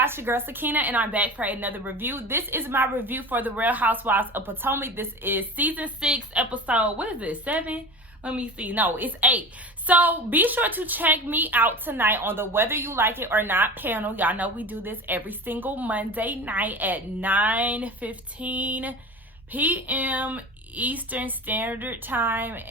y'all, it's your girl Sakina, and I'm back for another review. This is my review for the Real Housewives of Potomac. This is season 6, episode, what is it, 7? Let me see. No, it's 8. So be sure to check me out tonight on the Whether You Like It or Not panel. Y'all know we do this every single Monday night at 9:15 p.m. Eastern Standard Time,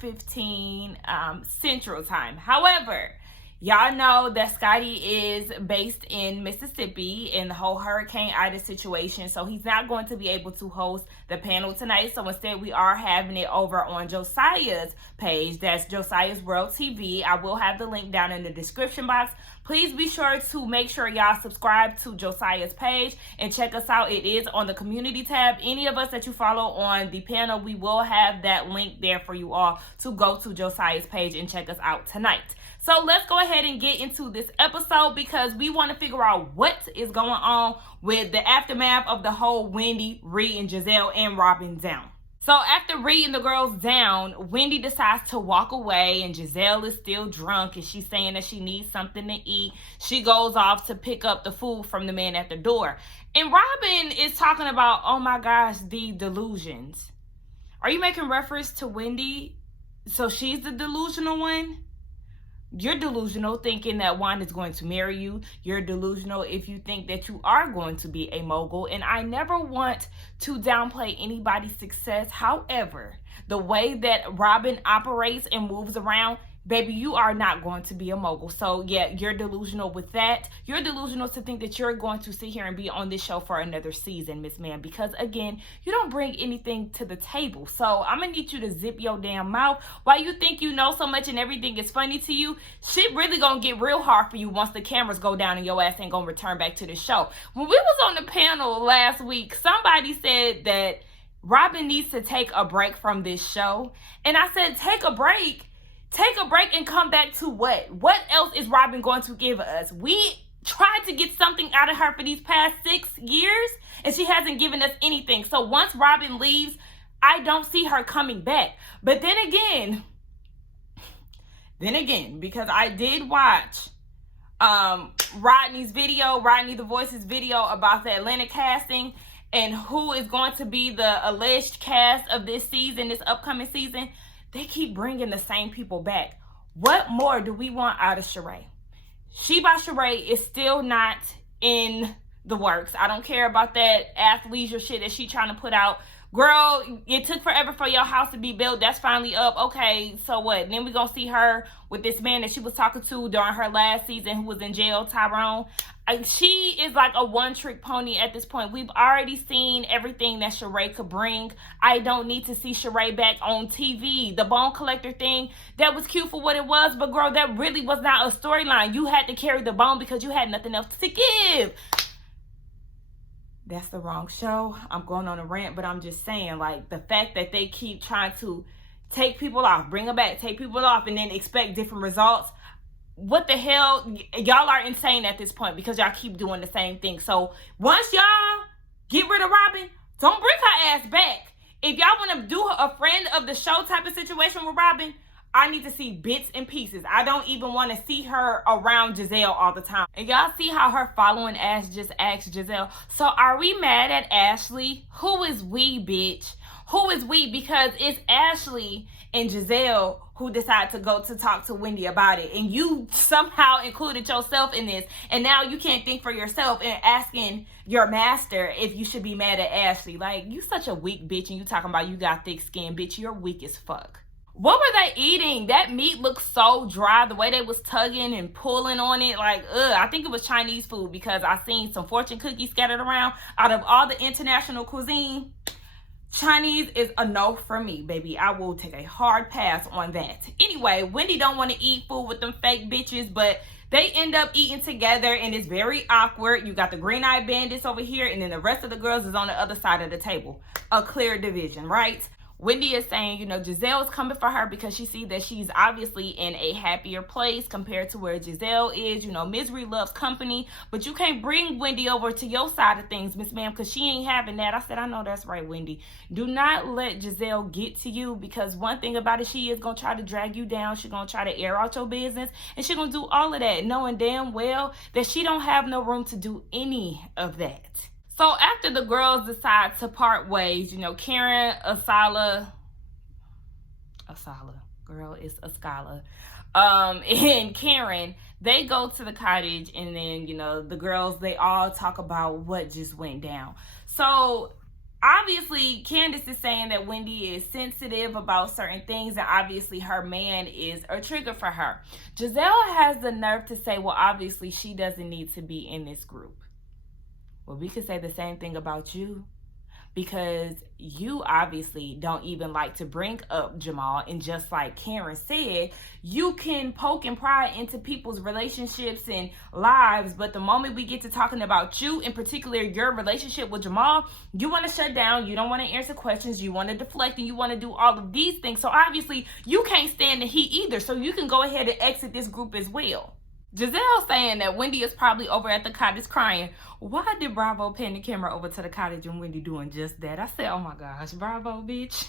8:15 Central Time. However, y'all know that Scotty is based in Mississippi in the whole Hurricane Ida situation, so he's not going to be able to host the panel tonight. So instead, we are having it over on Josiah's page. That's Josiah's World TV. I will have the link down in the description box. Please be sure to make sure y'all subscribe to Josiah's page and check us out. It is on the community tab. Any of us that you follow on the panel, we will have that link there for you all to go to Josiah's page and check us out tonight. So let's go ahead and get into this episode because we want to figure out what is going on with the aftermath of the whole Wendy, Ree, and Giselle and Robin down. So after Ree and the girls down, Wendy decides to walk away and Giselle is still drunk and she's saying that she needs something to eat. She goes off to pick up the food from the man at the door. And Robin is talking about, oh my gosh, the delusions. Are you making reference to Wendy? So she's the delusional one? You're delusional thinking that Wanda's going to marry you. You're delusional if you think that you are going to be a mogul. And I never want to downplay anybody's success. However, the way that Robin operates and moves around, baby, you are not going to be a mogul. So yeah, you're delusional with that. You're delusional to think that you're going to sit here and be on this show for another season, Miss Man, because again, you don't bring anything to the table. So I'm gonna need you to zip your damn mouth. While you think you know so much and everything is funny to you, shit really gonna get real hard for you once the cameras go down and your ass ain't gonna return back to the show. When we was on the panel last week, somebody said that Robin needs to take a break from this show. And I said, take a break? Take a break and come back to what? What else is Robin going to give us? We tried to get something out of her for these past 6 years, and she hasn't given us anything. So once Robin leaves, I don't see her coming back. But then again, because I did watch Rodney the Voice's video about the Atlanta casting and who is going to be the alleged cast of this season, this upcoming season, they keep bringing the same people back. What more do we want out of Sheree? She by Sheree is still not in the works. I don't care about that athleisure shit that she trying to put out. Girl, it took forever for your house to be built. That's finally up. Okay, so what? Then we gonna see her with this man that she was talking to during her last season who was in jail, Tyrone. She is like a one-trick pony at this point. We've already seen everything that Sheree could bring. I don't need to see Sheree back on TV. The Bone Collector thing, that was cute for what it was, but girl, that really was not a storyline. You had to carry the bone because you had nothing else to give. That's the wrong show. I'm going on a rant, but I'm just saying, like, the fact that they keep trying to take people off, bring them back, take people off, and then expect different results. What the hell? Y'all are insane at this point because y'all keep doing the same thing. So once y'all get rid of Robin, don't bring her ass back. If y'all want to do a friend of the show type of situation with Robin, I need to see bits and pieces. I don't even want to see her around Giselle all the time. And y'all see how her following ass just asked Giselle, so are we mad at Ashley? Who is we, bitch? Who is we? Because it's Ashley and Giselle who decide to go to talk to Wendy about it. And you somehow included yourself in this. And now you can't think for yourself and asking your master if you should be mad at Ashley. Like, you such a weak bitch and you talking about you got thick skin. Bitch, you're weak as fuck. What were they eating? That meat looked so dry. The way they was tugging and pulling on it. Like, I think it was Chinese food because I seen some fortune cookies scattered around. Out of all the international cuisine, Chinese is a no for me, baby. I will take a hard pass on that. Anyway, Wendy don't want to eat food with them fake bitches, but they end up eating together and it's very awkward. You got the green-eyed bandits over here and then the rest of the girls is on the other side of the table. A clear division, right? Wendy is saying, you know, Giselle is coming for her because she sees that she's obviously in a happier place compared to where Giselle is. You know, misery loves company, but you can't bring Wendy over to your side of things, Miss Ma'am, because she ain't having that. I said, I know that's right, Wendy. Do not let Giselle get to you, because one thing about it, she is going to try to drag you down. She's going to try to air out your business, and she's going to do all of that, knowing damn well that she don't have no room to do any of that. So after the girls decide to part ways, you know, Karen, Asala, girl, it's Ascala, and Karen, they go to the cottage, and then, you know, the girls, they all talk about what just went down. So obviously, Candace is saying that Wendy is sensitive about certain things, and obviously her man is a trigger for her. Giselle has the nerve to say, well, obviously she doesn't need to be in this group. Well, we could say the same thing about you, because you obviously don't even like to bring up Jamal. And just like Karen said, you can poke and pry into people's relationships and lives, but the moment we get to talking about you, in particular your relationship with Jamal, you want to shut down, you don't want to answer questions, you want to deflect, and you want to do all of these things. So obviously you can't stand the heat either, so you can go ahead and exit this group as well. Giselle saying that Wendy is probably over at the cottage crying. Why did Bravo pan the camera over to the cottage and Wendy doing just that? I said, oh my gosh, Bravo, bitch.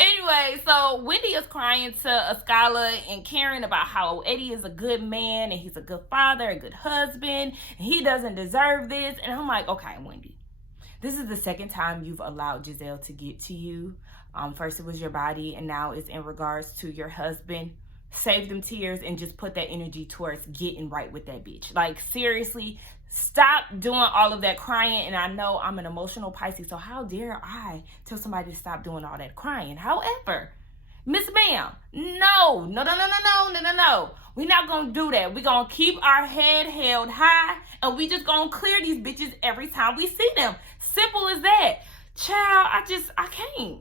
Anyway, so Wendy is crying to Ascala and Karen about how Eddie is a good man and he's a good father, a good husband, and he doesn't deserve this. And I'm like, okay, Wendy, this is the second time you've allowed Giselle to get to you. First it was your body, and now it's in regards to your husband. Save them tears and just put that energy towards getting right with that bitch. Like, seriously, stop doing all of that crying. And I know I'm an emotional Pisces, so how dare I tell somebody to stop doing all that crying? However, Miss Ma'am, no. We're not going to do that. We're going to keep our head held high, and we just going to clear these bitches every time we see them. Simple as that. Child, I can't.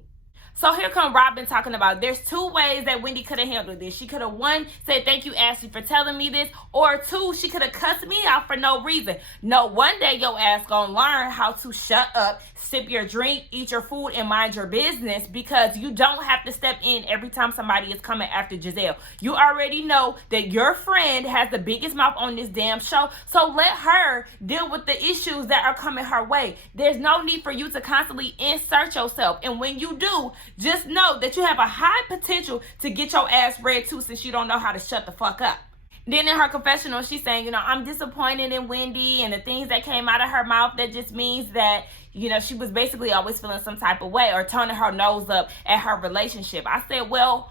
So here come Robin talking about there's two ways that Wendy could have handled this. She could have, one, said, thank you, Ashley, for telling me this. Or two, she could have cussed me out for no reason. No, one day your ass gonna learn how to shut up, sip your drink, eat your food, and mind your business, because you don't have to step in every time somebody is coming after Giselle. You already know that your friend has the biggest mouth on this damn show, so let her deal with the issues that are coming her way. There's no need for you to constantly insert yourself. And when you do, just know that you have a high potential to get your ass read too, since you don't know how to shut the fuck up. Then in her confessional, she's saying, you know, I'm disappointed in Wendy and the things that came out of her mouth. That just means that, you know, she was basically always feeling some type of way or turning her nose up at her relationship. I said, well,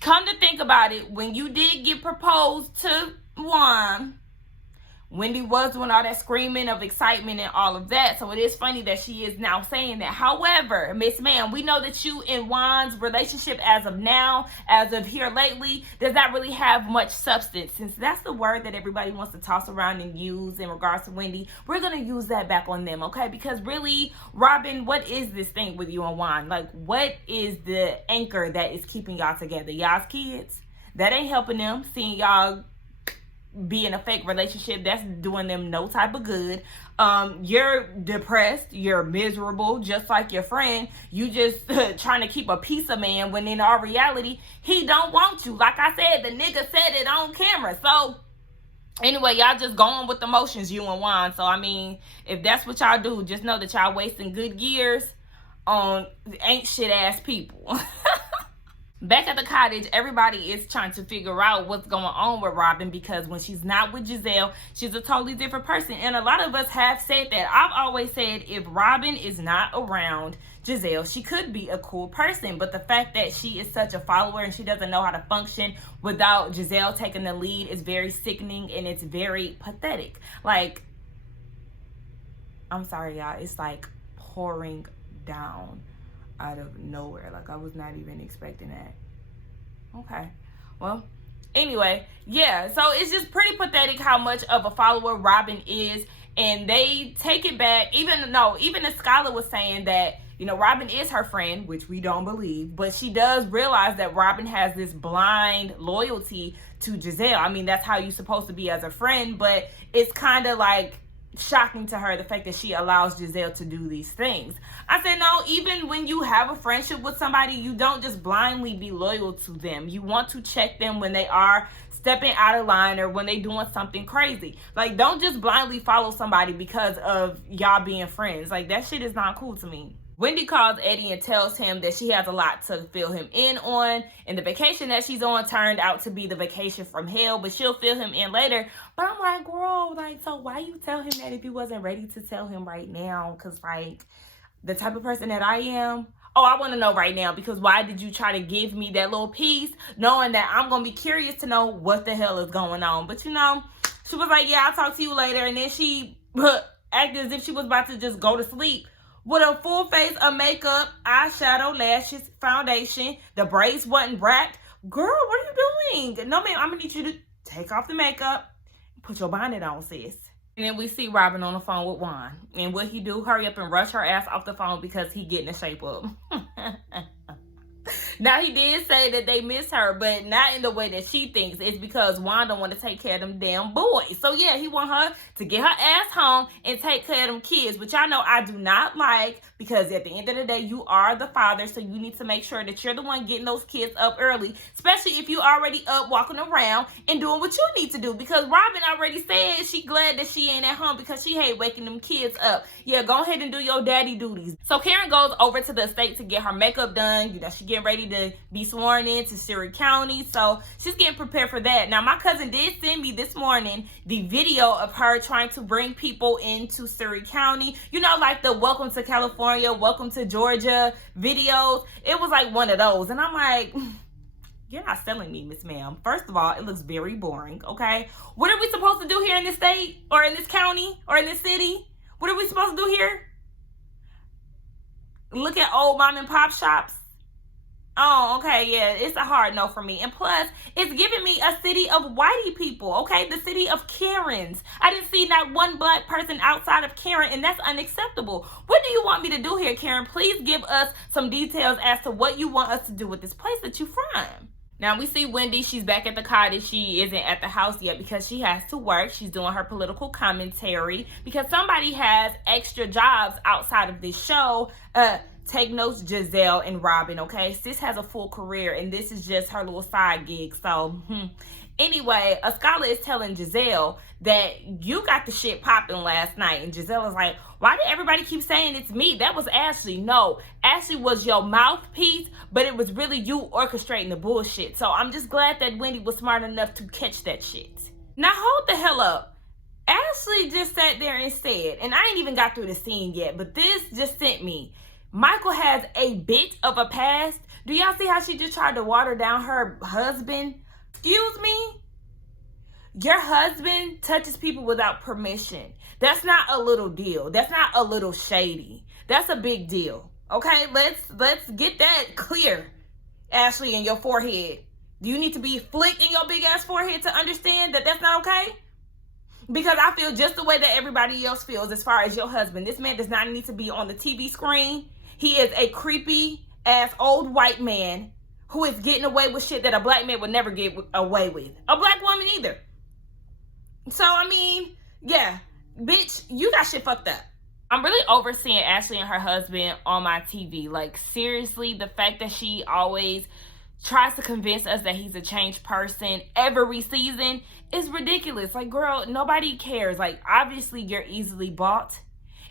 come to think about it, when you did get proposed to Juan, Wendy was doing all that screaming of excitement and all of that. So it is funny that she is now saying that. However, Miss Ma'am, we know that you and Juan's relationship as of now, as of here lately, does not really have much substance. Since that's the word that everybody wants to toss around and use in regards to Wendy, we're going to use that back on them, okay? Because really, Robin, what is this thing with you and Juan? Like, what is the anchor that is keeping y'all together? Y'all's kids? That ain't helping them. Seeing y'all be in a fake relationship, that's doing them no type of good. You're depressed, you're miserable, just like your friend. You just trying to keep a piece of man, when in our reality, he don't want you. Like I said, the nigga said it on camera. So anyway, y'all just going with the motions, you and Juan. So I mean, if that's what y'all do, just know that y'all wasting good years on ain't shit ass people. Back at the cottage, everybody is trying to figure out what's going on with Robin, because when she's not with Giselle, she's a totally different person. And a lot of us have said that. I've always said, if Robin is not around Giselle, she could be a cool person. But the fact that she is such a follower and she doesn't know how to function without Giselle taking the lead is very sickening, and it's very pathetic. Like, I'm sorry, y'all. It's like pouring down out of nowhere. Like, I was not even expecting that. Okay, well, anyway, yeah, so it's just pretty pathetic how much of a follower Robin is, and they take it back. Even the scholar was saying that, you know, Robin is her friend, which we don't believe, but she does realize that Robin has this blind loyalty to Giselle. I mean, that's how you're supposed to be as a friend, but it's kind of like shocking to her, the fact that she allows Giselle to do these things. I said, no, even when you have a friendship with somebody, you don't just blindly be loyal to them. You want to check them when they are stepping out of line or when they doing something crazy. Like, don't just blindly follow somebody because of y'all being friends. Like, that shit is not cool to me. Wendy calls Eddie and tells him that she has a lot to fill him in on, and the vacation that she's on turned out to be the vacation from hell, but she'll fill him in later. But I'm like, girl, like, so why you tell him that if you wasn't ready to tell him right now? Because, like, the type of person that I am, oh, I want to know right now, because why did you try to give me that little piece knowing that I'm going to be curious to know what the hell is going on? But, you know, she was like, yeah, I'll talk to you later, and then she acted as if she was about to just go to sleep. With a full face of makeup, eyeshadow, lashes, foundation. The braids wasn't wrapped. Girl, what are you doing? No, ma'am, I'm going to need you to take off the makeup. Put your bonnet on, sis. And then we see Robin on the phone with Juan. And what he do? Hurry up and rush her ass off the phone because he getting in shape up. Now, he did say that they miss her, but not in the way that she thinks. It's because Juan don't want to take care of them damn boys. So, yeah, he want her to get her ass home and take care of them kids, which y'all know I do not like, because at the end of the day, you are the father, so you need to make sure that you're the one getting those kids up early, especially if you already up walking around and doing what you need to do, because Robin already said she glad that she ain't at home because she hate waking them kids up. Yeah, go ahead and do your daddy duties. So, Karen goes over to the estate to get her makeup done. You know, she getting ready to be sworn into Surry County, so she's getting prepared for that. Now, my cousin did send me this morning the video of her trying to bring people into Surry County, you know, like the welcome to California, welcome to Georgia videos. It was like one of those, and I'm like, you're not selling me, Miss Ma'am. First of all, it looks very boring, okay? What are we supposed to do here in this state, or in this county, or in this city? What are we supposed to do here? Look at old mom and pop shops? Oh, okay, yeah, it's a hard no for me. And plus, it's giving me a city of whitey people, okay? The city of Karens. I didn't see not one black person outside of Karen, and that's unacceptable. What do you want me to do here, Karen? Please give us some details as to what you want us to do with this place that you from. Now, we see Wendy. She's back at the cottage. She isn't at the house yet because she has to work. She's doing her political commentary because somebody has extra jobs outside of this show. Take notes, Giselle and Robin, okay? Sis has a full career, and this is just her little side gig. So, anyway, Ascala is telling Giselle that you got the shit popping last night. And Giselle is like, why did everybody keep saying it's me? That was Ashley. No, Ashley was your mouthpiece, but it was really you orchestrating the bullshit. So, I'm just glad that Wendy was smart enough to catch that shit. Now, hold the hell up. Ashley just sat there and said, and I ain't even got through the scene yet, but this just sent me. Michael has a bit of a past. Do y'all see how she just tried to water down her husband? Excuse me? Your husband touches people without permission. That's not a little deal. That's not a little shady. That's a big deal. Okay, let's get that clear, Ashley, in your forehead. Do you need to be flicked in your big ass forehead to understand that that's not okay? Because I feel just the way that everybody else feels as far as your husband. This man does not need to be on the TV screen. He is a creepy ass old white man who is getting away with shit that a black man would never get away with. A black woman either. So, I mean, yeah, bitch, you got shit fucked up. I'm really overseeing Ashley and her husband on my TV. Like, seriously, the fact that she always tries to convince us that he's a changed person every season is ridiculous. Like, girl, nobody cares. Like, obviously, you're easily bought.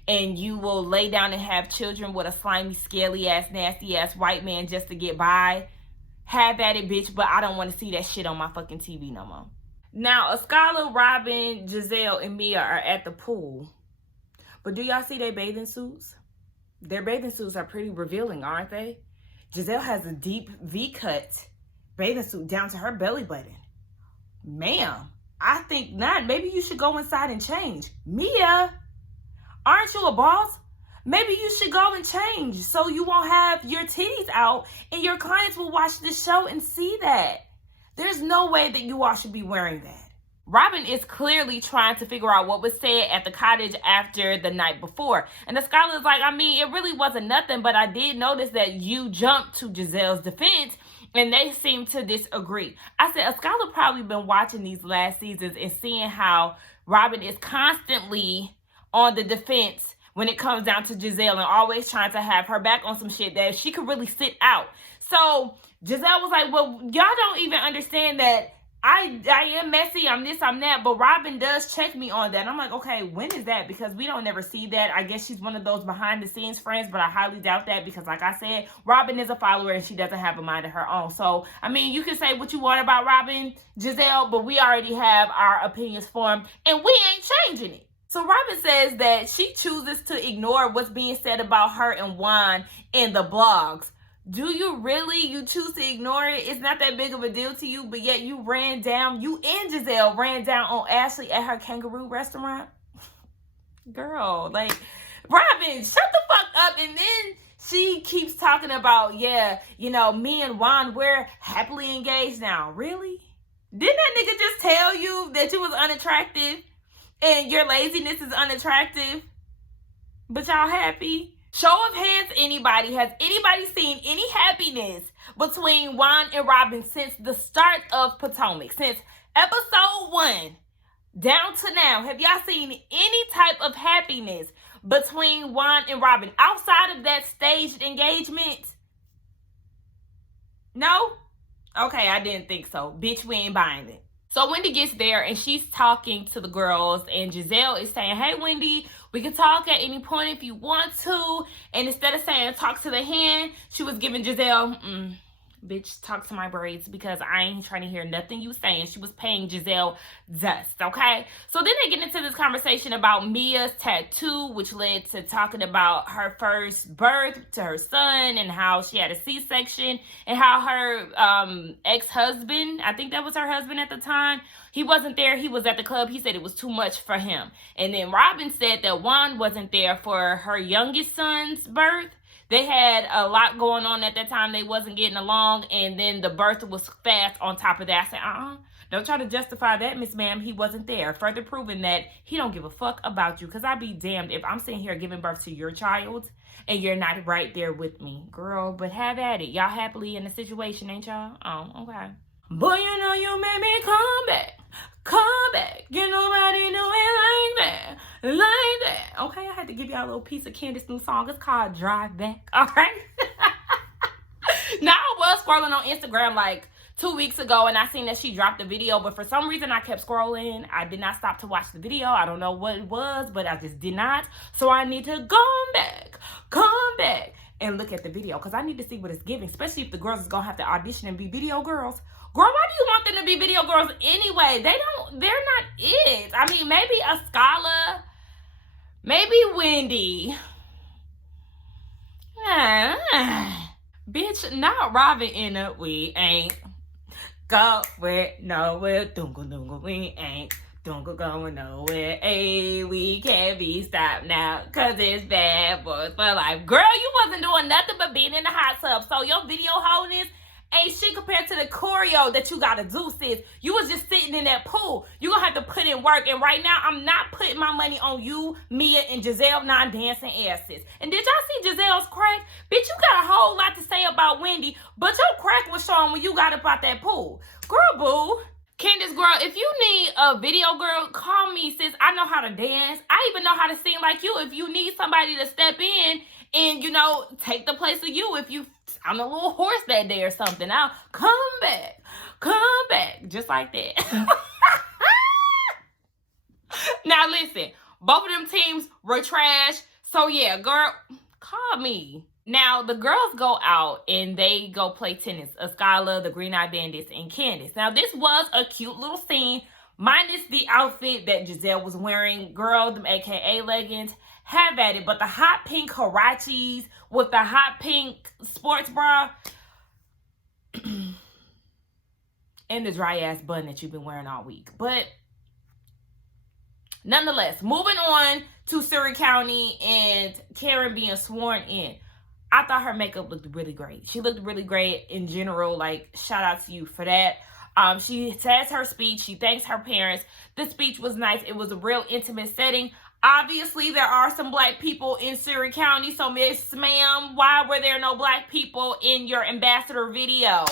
And you will lay down and have children with a slimy, scaly-ass, nasty-ass white man just to get by. Have at it, bitch, but I don't want to see that shit on my fucking TV no more. Now, Ascala, Robin, Giselle, and Mia are at the pool. But do y'all see their bathing suits? Their bathing suits are pretty revealing, aren't they? Giselle has a deep V-cut bathing suit down to her belly button. Ma'am, I think not. Maybe you should go inside and change. Mia, aren't you a boss? Maybe you should go and change so you won't have your titties out and your clients will watch the show and see that. There's no way that you all should be wearing that. Robin is clearly trying to figure out what was said at the cottage after the night before. And the scholar is like, I mean, it really wasn't nothing, but I did notice that you jumped to Giselle's defense and they seem to disagree. I said, Ascala probably been watching these last seasons and seeing how Robin is constantly on the defense when it comes down to Giselle and always trying to have her back on some shit that she could really sit out. So Giselle was like, well, y'all don't even understand that I am messy, I'm this, I'm that, but Robin does check me on that. And I'm like, okay, when is that? Because we don't never see that. I guess she's one of those behind the scenes friends, but I highly doubt that because like I said, Robin is a follower and she doesn't have a mind of her own. So, I mean, you can say what you want about Robin, Giselle, but we already have our opinions formed and we ain't changing it. So Robin says that she chooses to ignore what's being said about her and Juan in the blogs. Do you really? You choose to ignore it? It's not that big of a deal to you, but yet you and Giselle ran down on Ashley at her kangaroo restaurant? Girl, like, Robin, shut the fuck up. And then she keeps talking about, yeah, you know, me and Juan, we're happily engaged now. Really? Didn't that nigga just tell you that you was unattractive and your laziness is unattractive, but y'all happy? Show of hands, anybody. Has anybody seen any happiness between Juan and Robin since the start of Potomac? Since episode 1 down to now, have y'all seen any type of happiness between Juan and Robin outside of that staged engagement? No? Okay, I didn't think so. Bitch, we ain't buying it. So Wendy gets there and she's talking to the girls and Giselle is saying, hey, Wendy, we can talk at any point if you want to. And instead of saying talk to the hand, she was giving Giselle, bitch, talk to my braids because I ain't trying to hear nothing you saying. She was paying Giselle dust, okay? So then they get into this conversation about Mia's tattoo, which led to talking about her first birth to her son and how she had a C-section and how her ex-husband, I think that was her husband at the time, he wasn't there. He was at the club. He said it was too much for him. And then Robin said that Juan wasn't there for her youngest son's birth. They had a lot going on at that time. They wasn't getting along. And then the birth was fast on top of that. I said, don't try to justify that, Miss Ma'am. He wasn't there. Further proving that he don't give a fuck about you. Because I'd be damned if I'm sitting here giving birth to your child and you're not right there with me. Girl, but have at it. Y'all happily in the situation, ain't y'all? Oh, okay. Boy, you know you made me come back. Come back. Get nobody do it like that. Like that. Okay, I had to give y'all a little piece of Candace's new song. It's called Drive Back. All right? Now, I was scrolling on Instagram like 2 weeks ago and I seen that she dropped the video, but for some reason I kept scrolling. I did not stop to watch the video. I don't know what it was, but I just did not. So I need to come back and look at the video because I need to see what it's giving, especially if the girls is going to have to audition and be video girls. Girl, why do you want them to be video girls anyway? They're not it. I mean, maybe a Scala, maybe Wendy. Bitch, not Robin in it. We ain't going nowhere. Dunga, we ain't going nowhere. Hey, we can't be stopped now because it's bad boys for life. Girl, you wasn't doing nothing but being in the hot tub. So your video holdings ain't shit compared to the choreo that you gotta do, sis. You was just sitting in that pool. You gonna have to put in work. And right now, I'm not putting my money on you, Mia, and Giselle non-dancing asses. And did y'all see Giselle's crack? Bitch, you got a whole lot to say about Wendy, but your crack was showing when you got up out that pool. Girl, boo. Candace, girl, if you need a video girl, call me, sis. I know how to dance. I even know how to sing like you. If you need somebody to step in and, you know, take the place of you, if you I'm a little hoarse that day or something, I'll come back, just like that. Now listen, both of them teams were trash. So yeah, girl, call me. Now the girls go out and they go play tennis. Escala, the Green Eye Bandits, and Candace. Now this was a cute little scene, minus the outfit that Giselle was wearing. Girl, them AKA leggings. Have at it, but the hot pink Harachis with the hot pink sports bra and the dry ass bun that you've been wearing all week. But nonetheless, moving on to Surrey County and Karen being sworn in. I thought her makeup looked really great. She looked really great in general. Like, shout out to you for that. She says her speech. She thanks her parents. The speech was nice. It was a real intimate setting. Obviously, there are some black people in Surrey County. So, Miss Ma'am, why were there no black people in your ambassador video?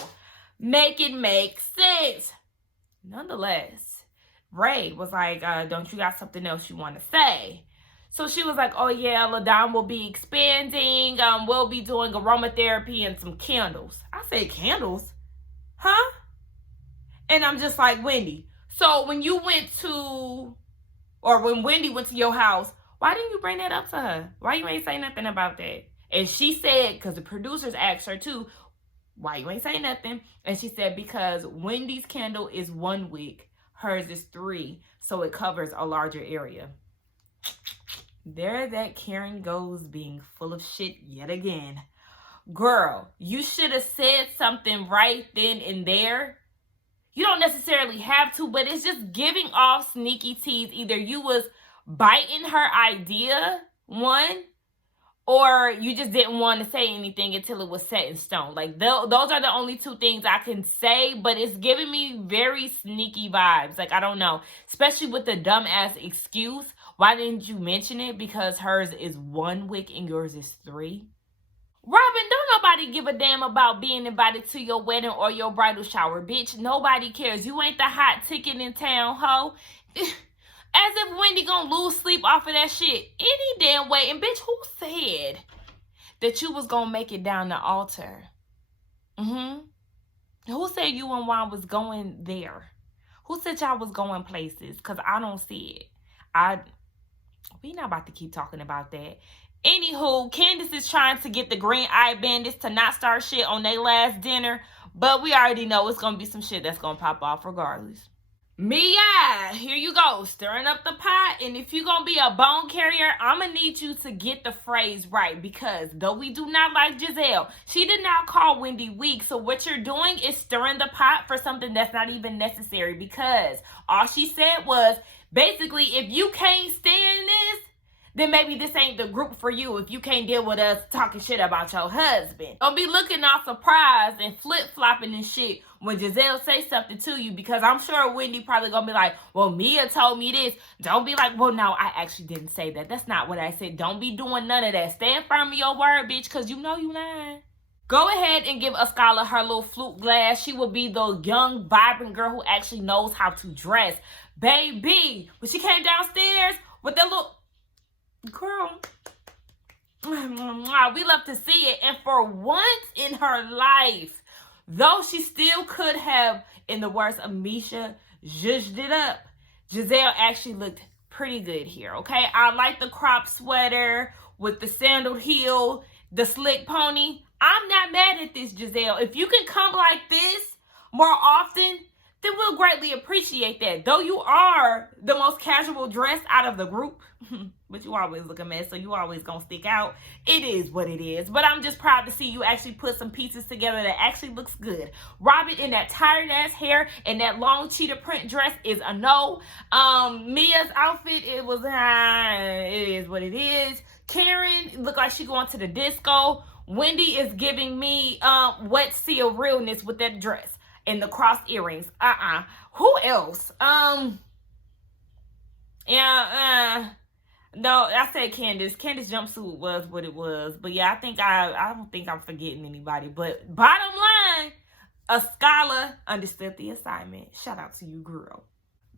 Make it make sense. Nonetheless, Ray was like, don't you got something else you want to say? So she was like, oh yeah, LaDon will be expanding. We'll be doing aromatherapy and some candles. I said, candles? Huh? And I'm just like, Wendy, so when you went to, or when Wendy went to your house, why didn't you bring that up to her? Why you ain't say nothing about that? And she said, because the producers asked her too, why you ain't say nothing? And she said, because Wendy's candle is 1 week, hers is 3, so it covers a larger area. There that Karen goes, being full of shit yet again. Girl, you should have said something right then and there. You don't necessarily have to, but it's just giving off sneaky tease. Either you was biting her idea, one, or you just didn't want to say anything until it was set in stone. Like, those are the only 2 things I can say, but it's giving me very sneaky vibes. Like, I don't know. Especially with the dumbass excuse. Why didn't you mention it? Because hers is 1 week and yours is 3. Robin, don't nobody give a damn about being invited to your wedding or your bridal shower, bitch. Nobody cares. You ain't the hot ticket in town, ho. As if Wendy gonna lose sleep off of that shit any damn way. And bitch, who said that you was gonna make it down the altar? Who said you and Juan was going there? Who said y'all was going places? Because I don't see it. We not about to keep talking about that. Anywho, Candace is trying to get the Green Eye Bandits to not start shit on their last dinner. But we already know it's going to be some shit that's going to pop off regardless. Mia, here you go, stirring up the pot. And if you're going to be a bone carrier, I'm going to need you to get the phrase right. Because though we do not like Giselle, she did not call Wendy weak. So what you're doing is stirring the pot for something that's not even necessary. Because all she said was, basically, if you can't stand this, then maybe this ain't the group for you if you can't deal with us talking shit about your husband. Don't be looking all surprised and flip-flopping and shit when Giselle say something to you, because I'm sure Wendy probably gonna be like, well, Mia told me this. Don't be like, well, no, I actually didn't say that. That's not what I said. Don't be doing none of that. Stand firm in your word, bitch, because you know you lying. Go ahead and give Ascala her little flute glass. She will be the young, vibrant girl who actually knows how to dress. Baby, when she came downstairs with that little... Girl, we love to see it. And for once in her life, though she still could have, in the words of Misha, zhuzhed it up, Giselle actually looked pretty good here, okay? I like the crop sweater with the sandal heel, the slick pony. I'm not mad at this, Giselle. If you can come like this more often, then we'll greatly appreciate that. Though you are the most casual dressed out of the group, but you always look a mess, so you always gonna stick out. It is what it is. But I'm just proud to see you actually put some pieces together that actually looks good. Robin in that tired ass hair and that long cheetah print dress is a no. Mia's outfit, it is what it is. Karen looked like she going to the disco. Wendy is giving me wet seal realness with that dress and the cross earrings. Who else? No, I said Candace. Candace jumpsuit was what it was. But yeah, I don't think I'm forgetting anybody. But bottom line, Ascala understood the assignment. Shout out to you, girl.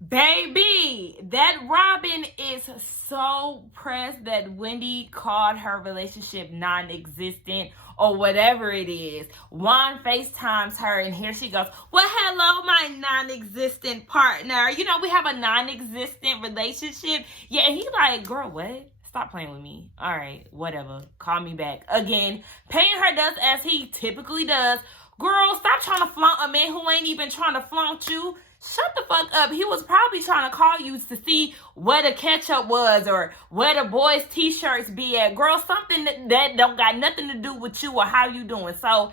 Baby, that Robin is so pressed that Wendy called her relationship non-existent or whatever it is. Juan FaceTimes her and here she goes, well, hello, my non-existent partner. You know, we have a non-existent relationship. Yeah, and he's like, girl, what? Stop playing with me. All right, whatever. Call me back. Again, paying her dust as he typically does. Girl, stop trying to flaunt a man who ain't even trying to flaunt you. Shut the fuck up. He was probably trying to call you to see where the ketchup was or where the boys' t-shirts be at. Girl, something that don't got nothing to do with you or how you doing. So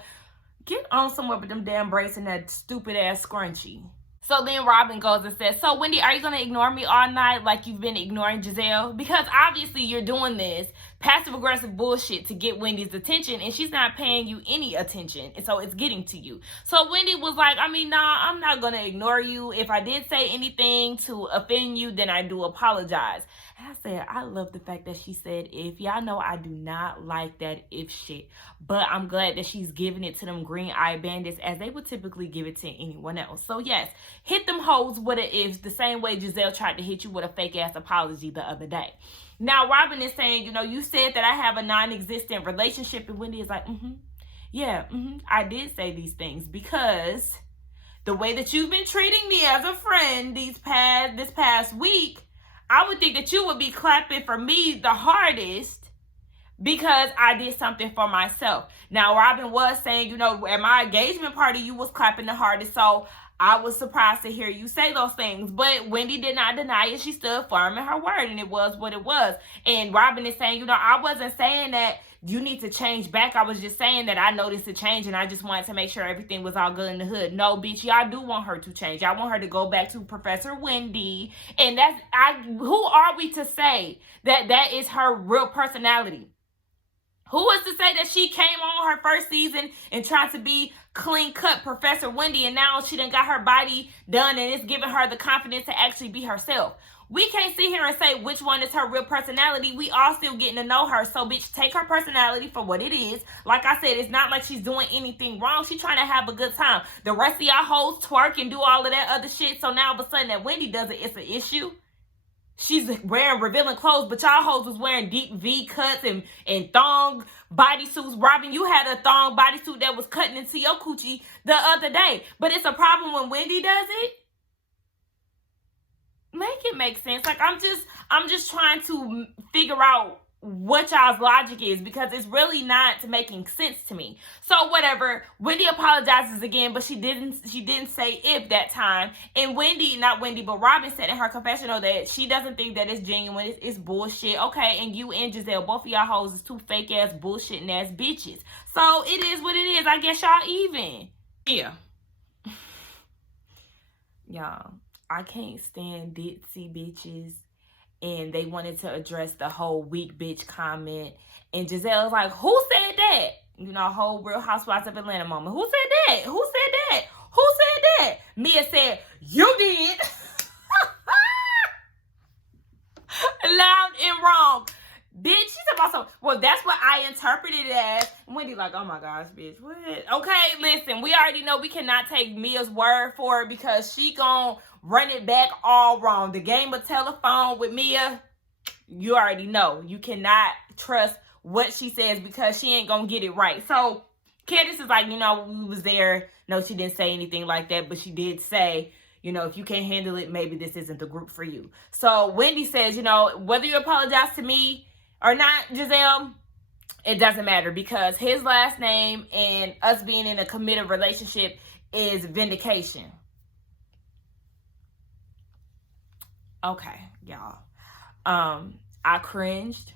get on somewhere with them damn braids and that stupid ass scrunchie. So then Robin goes and says, so Wendy, are you going to ignore me all night like you've been ignoring Giselle? Because obviously you're doing this passive-aggressive bullshit to get Wendy's attention, and she's not paying you any attention, and so it's getting to you. So Wendy was like, nah, I'm not going to ignore you. If I did say anything to offend you, then I do apologize. And I said, I love the fact that she said if. Y'all know I do not like that if shit. But I'm glad that she's giving it to them Green Eye Bandits as they would typically give it to anyone else. So yes, Hit them hoes with an if, the same way Giselle tried to hit you with a fake ass apology the other day. Now Robin is saying, you know, you said that I have a non-existent relationship, and Wendy is like, I did say these things because the way that you've been treating me as a friend this past week, I would think that you would be clapping for me the hardest because I did something for myself. Now, Robin was saying, you know, at my engagement party, you was clapping the hardest. So I was surprised to hear you say those things. But Wendy did not deny it. She stood firm in her word, and it was what it was. And Robin is saying, you know, I wasn't saying that you need to change back. I was just saying that I noticed a change, and I just wanted to make sure everything was all good in the hood. No, bitch, y'all do want her to change. I want her to go back to Professor Wendy. And who are we to say that that is her real personality? Who is to say that she came on her first season and tried to be clean-cut Professor Wendy, and now she done got her body done and it's giving her the confidence to actually be herself? We can't sit here and say which one is her real personality. We all still getting to know her. So, bitch, take her personality for what it is. Like I said, it's not like she's doing anything wrong. She's trying to have a good time. The rest of y'all hoes twerk and do all of that other shit. So now all of a sudden that Wendy does it, it's an issue. She's wearing revealing clothes, but y'all hoes was wearing deep V cuts and thong bodysuits. Robin, you had a thong bodysuit that was cutting into your coochie the other day. But it's a problem when Wendy does it. Make it make sense. Like, I'm just trying to figure out what y'all's logic is, because it's really not making sense to me. So whatever, Wendy apologizes again, but she didn't say if that time. And Robin said in her confessional that she doesn't think that it's genuine. It's bullshit. Okay, and you and Giselle, both of y'all hoes is two fake ass bullshitting ass bitches. So it is what it is. I guess y'all even. Yeah. Y'all, I can't stand ditzy bitches. And they wanted to address the whole weak bitch comment. And Giselle was like, who said that? You know, whole Real Housewives of Atlanta moment. Who said that? Who said that? Who said that? Mia said, you did. Loud and wrong. Bitch, she's about some, well, that's what I interpreted it as. Wendy like, oh my gosh, bitch, what? Okay, listen, we already know we cannot take Mia's word for it because she gon' run it back all wrong. The game of telephone with Mia, you already know. You cannot trust what she says because she ain't gonna get it right. So Candace is like, you know, we was there. No, she didn't say anything like that, but she did say, you know, if you can't handle it, maybe this isn't the group for you. So Wendy says, you know, whether you apologize to me or not, Giselle, it doesn't matter because his last name and us being in a committed relationship is vindication. Okay, y'all. I cringed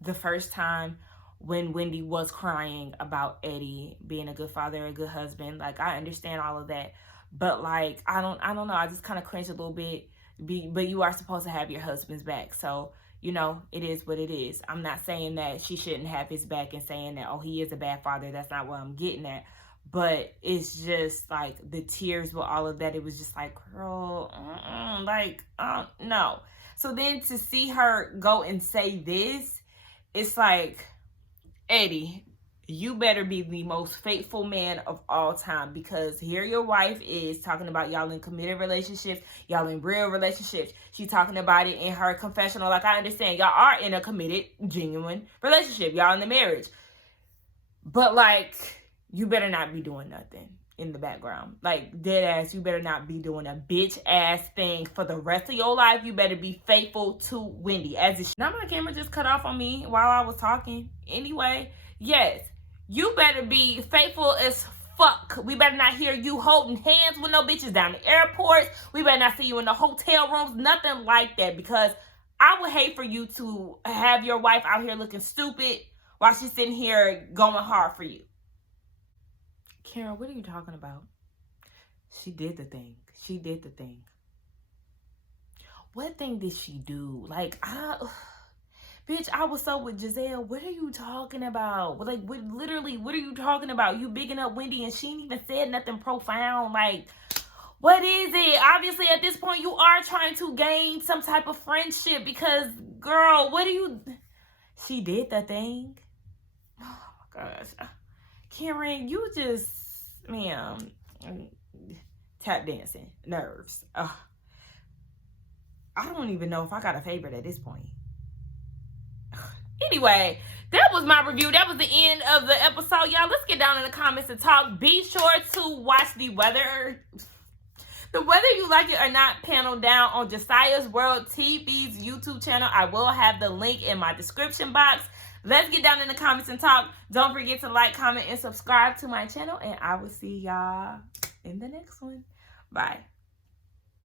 the first time when Wendy was crying about Eddie being a good father, a good husband. Like, I understand all of that, but like, I don't know. I just kind of cringed a little bit. But you are supposed to have your husband's back, so you know it is what it is. I'm not saying that she shouldn't have his back and saying that, oh, he is a bad father. That's not what I'm getting at. But it's just like the tears with all of that. It was just like, girl, no. So then to see her go and say this, it's like, Eddie, you better be the most faithful man of all time, because here your wife is talking about y'all in committed relationships, y'all in real relationships. She's talking about it in her confessional. Like, I understand y'all are in a committed, genuine relationship. Y'all in the marriage. But like, you better not be doing nothing in the background. Like, dead ass, you better not be doing a bitch ass thing for the rest of your life. You better be faithful to Wendy. Now my camera just cut off on me while I was talking. Anyway, yes, you better be faithful as fuck. We better not hear you holding hands with no bitches down the airports. We better not see you in the hotel rooms. Nothing like that, because I would hate for you to have your wife out here looking stupid while she's sitting here going hard for you. Karen, what are you talking about? She did the thing. She did the thing. What thing did she do? Like, bitch, I was so with Giselle. What are you talking about? Like, literally, what are you talking about? You bigging up Wendy and she ain't even said nothing profound. Like, what is it? Obviously, at this point, you are trying to gain some type of friendship because, girl, what do you... She did the thing. Oh, my gosh. Karen, you just, ma'am, Tap dancing. Nerves. Ugh. I don't even know if I got a favorite at this point. Anyway, that was my review. That was the end of the episode, y'all. Let's get down in the comments and talk. Be sure to watch the whether you like it or not panel down on Josiah's World TV's YouTube channel. I will have the link in my description box. Let's get down in the comments and talk. Don't forget to like, comment, and subscribe to my channel. And I will see y'all in the next one. Bye.